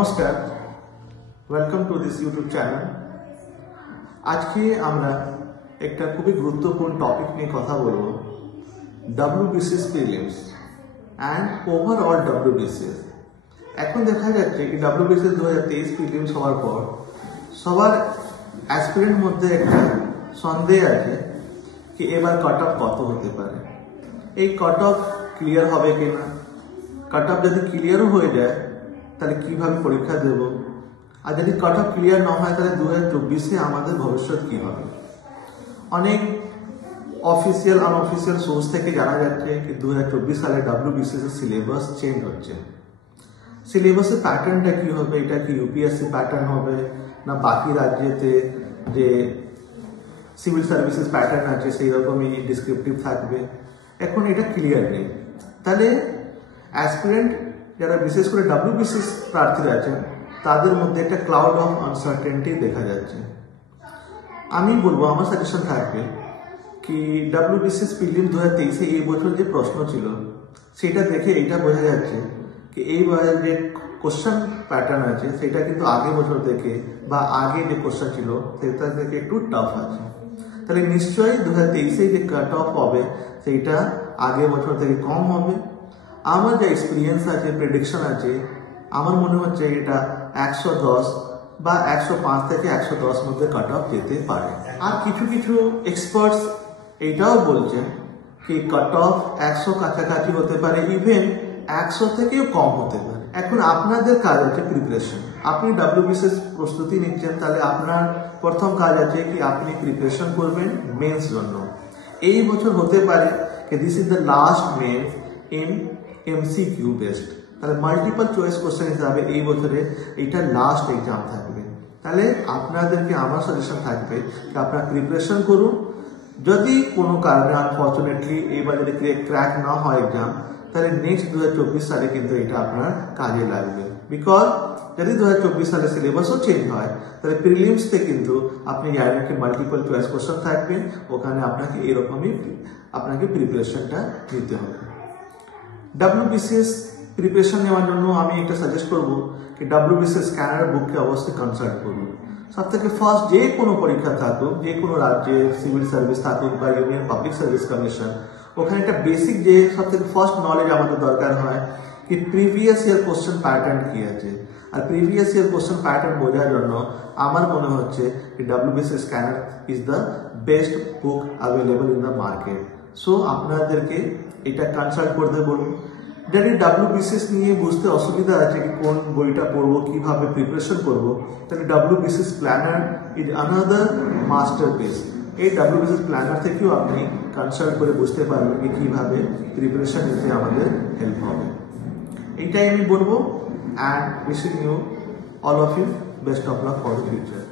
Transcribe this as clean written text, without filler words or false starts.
নমস্কার, welcome to this YouTube channel. আজকে আমরা একটা খুবই গুরুত্বপূর্ণ টপিক নিয়ে কথা বলবো, WBCS prelims and overall WBCS। এখন দেখা যাচ্ছে কি WBCS 2023 প্রিলিমস হওয়ার পর সবার অ্যাসপিরেন্ট মধ্যে একটা সন্দেহ আছে কি এবার কাট অফ কত হতে পারে, এই কাট অফ ক্লিয়ার হবে কিনা, কাট অফ যদি ক্লিয়ারও হয়ে যায় তাহলে কিভাবে পরীক্ষা দেব, আর যদি কাট অফ ক্লিয়ার না হয় তাহলে 2024-এ আমাদের ভবিষ্যৎ কি হবে। অনেক অফিসিয়াল আনঅফিসিয়াল সোর্স থেকে জানা যাচ্ছে কি 2024 সালে WBCS এর সিলেবাস চেঞ্জ হচ্ছে। সিলেবাসের প্যাটার্নটা কি হবে, এটা কি ইউপিএসসি প্যাটার্ন হবে না বাকি রাজ্যেতে যে সিভিল সার্ভিসেস প্যাটার্ন আছে সেই রকমই ডিসক্রিপটিভ থাকবে, এখন এটা ক্লিয়ার নেই। তাহলে অ্যাসপিরেন্ট যারা বিশেষ করে WBCS প্রার্থীরা আছেন তাদের মধ্যে একটা ক্লাউড অফ আনসার্টেনিটি দেখা যাচ্ছে। আমি বলবো, আমার সাজেশন থাকবে কি WBCS প্রিলিম 2023-এ এই বছর যে প্রশ্ন ছিল সেটা দেখে এটা বোঝা যাচ্ছে কি এইবার যে কোশ্চেন প্যাটার্ন আছে সেটা কিন্তু আগের বছর থেকে বা আগে যে কোশ্চেন ছিল সেটা থেকে একটু টাফ আছে। তাহলে নিশ্চয়ই 2023-এ যে কাট অফ হবে সেইটা আগের বছর থেকে কম হবে। আমার যে এক্সপিরিয়েন্স আছে, প্রেডিকশন আছে, আমার মনে হচ্ছে এটা 110 বা 105 থেকে 110 মধ্যে কাট অফ যেতে পারে। আর কিছু কিছু এক্সপার্টস এইটাও বলছেন কি কাট অফ 100 কাছাকাছি হতে পারে, ইভেন 100 থেকেও কম হতে পারে। এখন আপনাদের কাজ আছে প্রিপারেশন। আপনি WBCS প্রস্তুতি নিচ্ছেন, তাহলে আপনার প্রথম কাজ আছে কি আপনি প্রিপারেশন করবেন মেন্স জন্য। এই বছর হতে পারে কি this is the last mains in MCQ best, তাহলে মাল্টিপল চয়েস কোশ্চেন হিসাবে এই বছরে এটা লাস্ট এক্সাম থাকবে। তাহলে আপনাদেরকে আমার সাজেশন থাকবে যে আপনারা প্রিপারেশন করুন। যদি কোনো কারণে আনফর্চুনেটলি এইবার যদি ক্র্যাক না হয় এক্সাম, তাহলে নেক্সট 2024 সালে কিন্তু এটা আপনার কাজে লাগবে। বিকজ যদি 2024 সালে সিলেবাসও চেঞ্জ হয় তাহলে প্রিলিমসতে কিন্তু আপনি জানেন কি মাল্টিপল চয়েস কোশ্চেন থাকবে, ওখানে আপনাকে এরকমই আপনাকে প্রিপারেশনটা নিতে হবে। WBCS প্রিপারেশন নেওয়ার জন্য আমি এটা সাজেস্ট করবো কি WBCS স্ক্যানার বুককে অবশ্যই কনসাল্ট করুন। সব থেকে ফার্স্ট যে কোনো পরীক্ষা থাকুক, যে কোনো রাজ্যে সিভিল সার্ভিস থাকুক বা ইউনিয়ন পাবলিক সার্ভিস কমিশন, ওখানে একটা বেসিক যে সব থেকে ফার্স্ট নলেজ আমাদের দরকার হয় কি প্রিভিয়াস ইয়ার কোশ্চেন প্যাটার্ন কি আছে। আর প্রিভিয়াস ইয়ার কোশ্চেন প্যাটার্ন বোঝার জন্য আমার মনে হচ্ছে কি WBCS scanner is the best book available in the market. So আপনাদেরকে এটা কনসাল্ট করতে বলুন। যদি WBCS নিয়ে বুঝতে অসুবিধা আছে কি কোন বইটা পড়বো, কিভাবে প্রিপারেশন করবো, তাহলে WBCS planner is another masterpiece. এই WBCS প্ল্যানার থেকেও আপনি কনসাল্ট করে বুঝতে পারবেন কি কিভাবে প্রিপারেশন নিতে আমাদের হেল্প হবে। এইটাই আমি বলবো। And wishing you all of you best of luck for the future.